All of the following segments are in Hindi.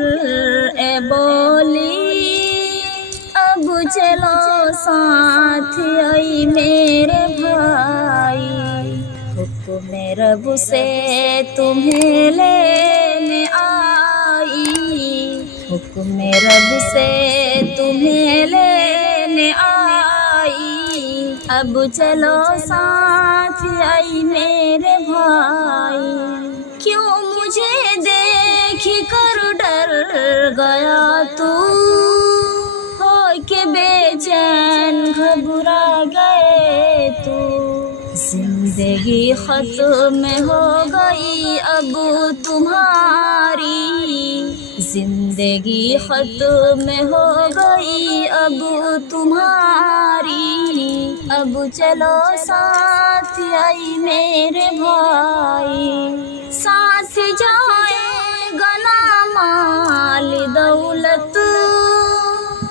फिर ए बोली, अब चलो साथ आई मेरे भाई। हुक्म रब से तुम्हें लेने आई, हुक्म रब से तुम्हें लेने आई। अब चलो साथ आई मेरे भाई। क्यों मुझे देख कर डर गया तू, हो के बेचैन घबरा गए तू। जिंदगी खत्म हो गई अब तुम्हारी, जिंदगी खत्म हो गई अब तुम्हारी। अब चलो साथ आई मेरे भाई। साथ जाएगा ना माल दौलत,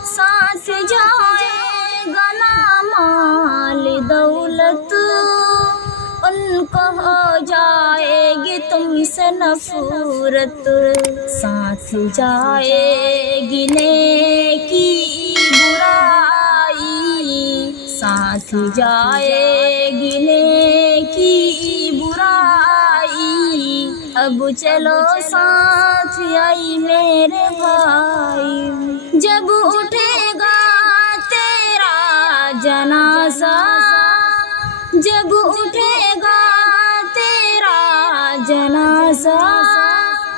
साथ जाएगा ना माल दौलत। उनको हो जाएगी तुमसे नफरत, साथ जाएगी नेकी बुराई, साथ जाएगी नेकी बुराई। अब चलो साथ आई मेरे भाई। जब उठेगा तेरा जनाजा, जब उठेगा तेरा जनाजा,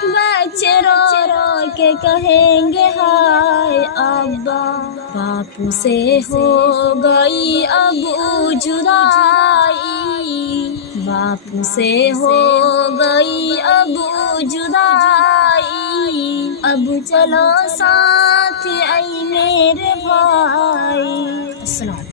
बच्चे रो रो के कहेंगे हाय अब्बा। बापू से हो गई अब जुदाई, बापू से हो गई अब जुदाई। अब चलो साथ आई मेरे भाई।